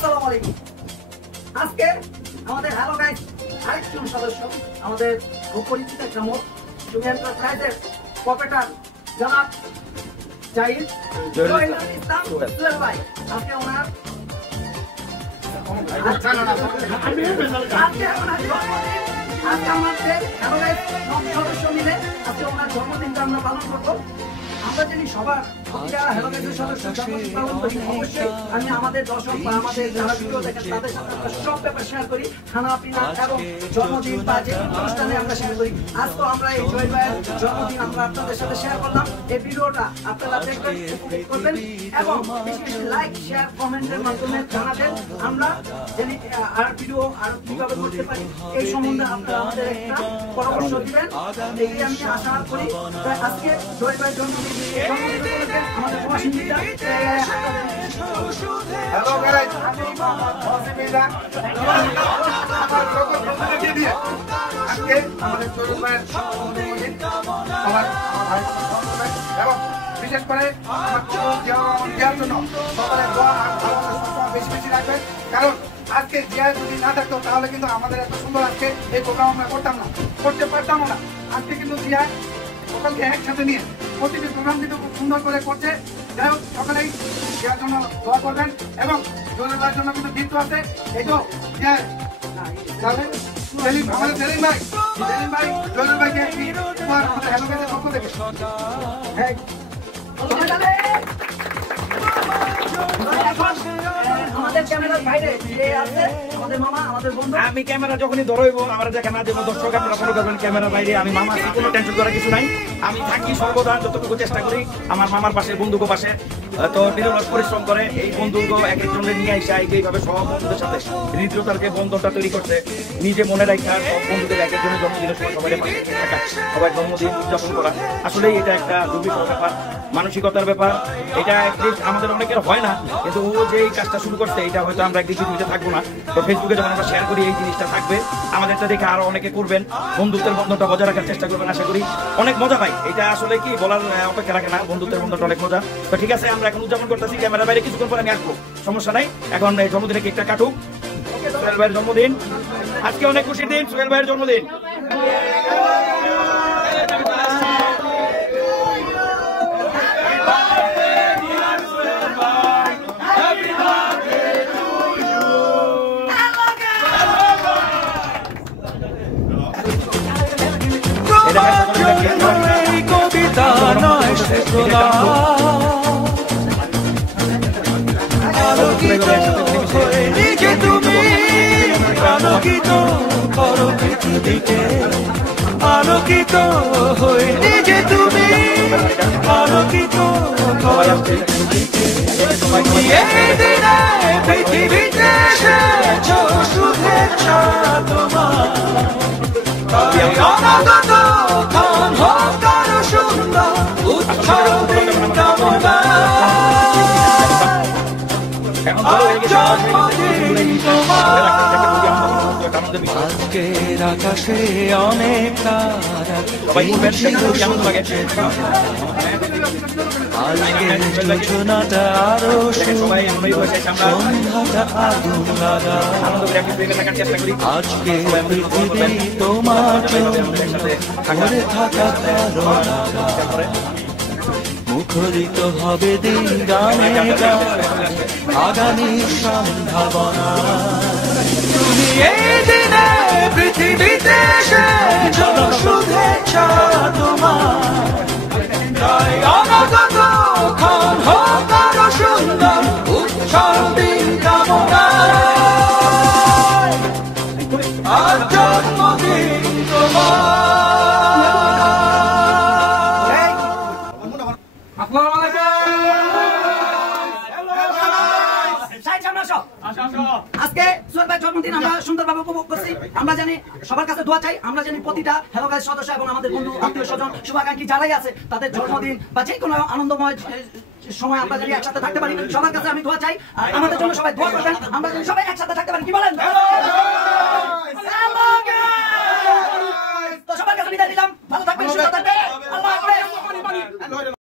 আসসালামু আলাইকুম। আজকে আমাদের হ্যালো গাইস আরেকজন সদস্য আমাদের খুব পরিচিত একটা মুখ তুমি এন্টারপ্রাইজের প্রপার্টার জনাব জাহিদ জহিরুল ইসলাম সুহেল ভাই। আজকে ওনার আমাদের হ্যালো গাইস সদস্য মিলে আজকে ওনার জন্মদিনটা আমরা পালন করবো। আমরা জানি সবার আমি আমাদের দর্শক বা আমাদের যারা ভিডিও দেখেন তাদের সাথে আমরা সব ব্যাপার শেয়ার করি, খানা পিনা এবং জন্মদিন বা যে অনুষ্ঠানে আমরা শেয়ার করি। আজ তো আমরা এই জয় ভাইয়ের জন্মদিন আমরা আপনাদের সাথে শেয়ার করলাম। এই ভিডিওটা আপনারা দেখবেন, উপভোগ করবেন এবং বেশি বেশি লাইক শেয়ার কমেন্টের মাধ্যমে জানাবেন আমরা জানি আর ভিডিও আর কিভাবে করতে পারি এই সম্বন্ধে আপনারা আমাদের একটা পরামর্শ দিবেন। এই আমি আশা করি আজকে জয় ভাইয়ের জন্মদিন আমাদের প্রবাসীরা হ্যালো গাইস, আমি মোহাম্মদ ওয়াসিম মির্জা। আমার সকল প্রতিনিধি দিয়ে আজকে আমাদের জহিরুল ভাইয়ের জন্মদিন সবার এবং বিশেষ করে আমার দেওয়ার জন্য সকলের দোয়া আর ভালোবাসা সবসময় বেশি বেশি রাখবেন। কারণ আজকে জিয়া যদি না থাকতো তাহলে কিন্তু আমাদের এত সুন্দর আজকে এই প্রোগ্রাম আমরা করতে পারতাম না। আজকে কিন্তু জিয়া সকলকে একসাথে নিয়ে প্রতিটি প্রোগ্রাম কিন্তু খুব সুন্দর করে করছে। যাই হোক, সকলেই দেওয়ার জন্য দোয়া করবেন এবং জহিরুল ভাইয়ের জন্য কিন্তু গিফট আছে। এই তো আমাদের সেলিম ভাই জহিরুল ভাইকে উপহার আমাদের হ্যালো গাইসের পক্ষ থেকে। আমাদের ক্যামেরার বাইরে আছে আমাদের মামা, আমাদের বন্ধু। আমি ক্যামেরা যখনই ধরইব আমার দেখা না দেবো দর্শক আপনারা ফলো করবেন ক্যামেরার বাইরে। আমি মামা আছি, কোনো টেনশন করার কিছু নাই। আমি থাকি সর্বদা যতটুকু চেষ্টা করি আমার মামার পাশে বন্ধুকে পাশে তো নিরলস পরিশ্রম করে এই বন্ধুকে এক একজনের নিয়ে আসা এইভাবে সব বন্ধুদের সাথে হৃদ্যতার যে বন্ধনটা তৈরি করছে নিজে মনে রাখা সব বন্ধুদের এক একজনের জন্মদিনের সময় সবাই পাশে থাকা সবাই জন্মদিন উদযাপন করা আসলেই এটা একটা দুর্বিষহ ব্যাপার, মানসিকতার ব্যাপার। এটা অ্যাটলিস্ট আমাদের অনেকের হয় না, কিন্তু ও যে এই কাজটা শুরু করছে এটা হয়তো আমরা একদিন পৃথিবীতে থাকবো না। তো ফেসবুকে যখন আমরা শেয়ার করি এই জিনিসটা থাকবে, আমাদেরটা দেখে আরো অনেকে করবেন, বন্ধুত্বের বন্ধনটা বজায় রাখার চেষ্টা করবেন। আশা করি অনেক মজা পাই, এটা আসলে কি বলার অপেক্ষা রাখে না, বন্ধুত্বের বন্ধনটা অনেক মজা। তো ঠিক আছে, আমরা এখন উদযাপন করতেছি, ক্যামেরা বাইরে কিছুক্ষণ পরে আমি আসবো, সমস্যা নাই। এখন জন্মদিনে কেকটা কাটুক, সোহেল ভাইয়ের জন্মদিন আজকে অনেক খুশির দিন, সোহেল ভাইয়ের জন্মদিন। কবিতা নয় আলোকিত হয়ে নিজে তুমি আলোকিত করো পৃথিবীকে, আলোকিত হয়ে নিজে তুমি আলোকিত করো পৃথিবীকে। এই দিনে পৃথিবীতে এসেছো শুভেচ্ছা তোমার, অনাগত ক্ষণ হোক আরো সুন্দর উৎসব কামনা। আজকের আকাশে অনেক তারা, আজকের যোজনাটা আরো সন্ধ্যাটা আগুন লাগা। আজকে পৃথিবী তোমার ঘরে থাকা মুখরিত হবে দিন গানে আগামী সম্ভাবনা। তুমি এই দিনে পৃথিবীতে এসেছো শুভেচ্ছা তোমার, তাই অনাগত ক্ষণ হোক আরো সুন্দর উৎসব দিন কামনা। আজ জন্মদিন তোমার। আজকে সোহেল ভাইয়ের জন্মদিন আমরা সুন্দরভাবে উপভোগ করছি। আমরা জানি সবার কাছে দোয়া চাই, আমরা জানি প্রতিটা হ্যালো গাইস সদস্য এবং আমাদের বন্ধু আত্মীয় স্বজন শুভাকাঙ্ক্ষী যারাই আছে তাদের জন্মদিন বা যে কোনো আনন্দময় সময় আমরা জানি একসাথে থাকতে পারি। সবার কাছে আমি দোয়া চাই, আর আমাদের জন্য সবাই দোয়া করবেন, আমরা জানি সবাই একসাথে থাকতে পারি। কি বলেন? তো সবার কাছে বিদায় দিলাম, ভালো থাকবেন, সুস্থ থাকবেন, আল্লাহ হাফেজ।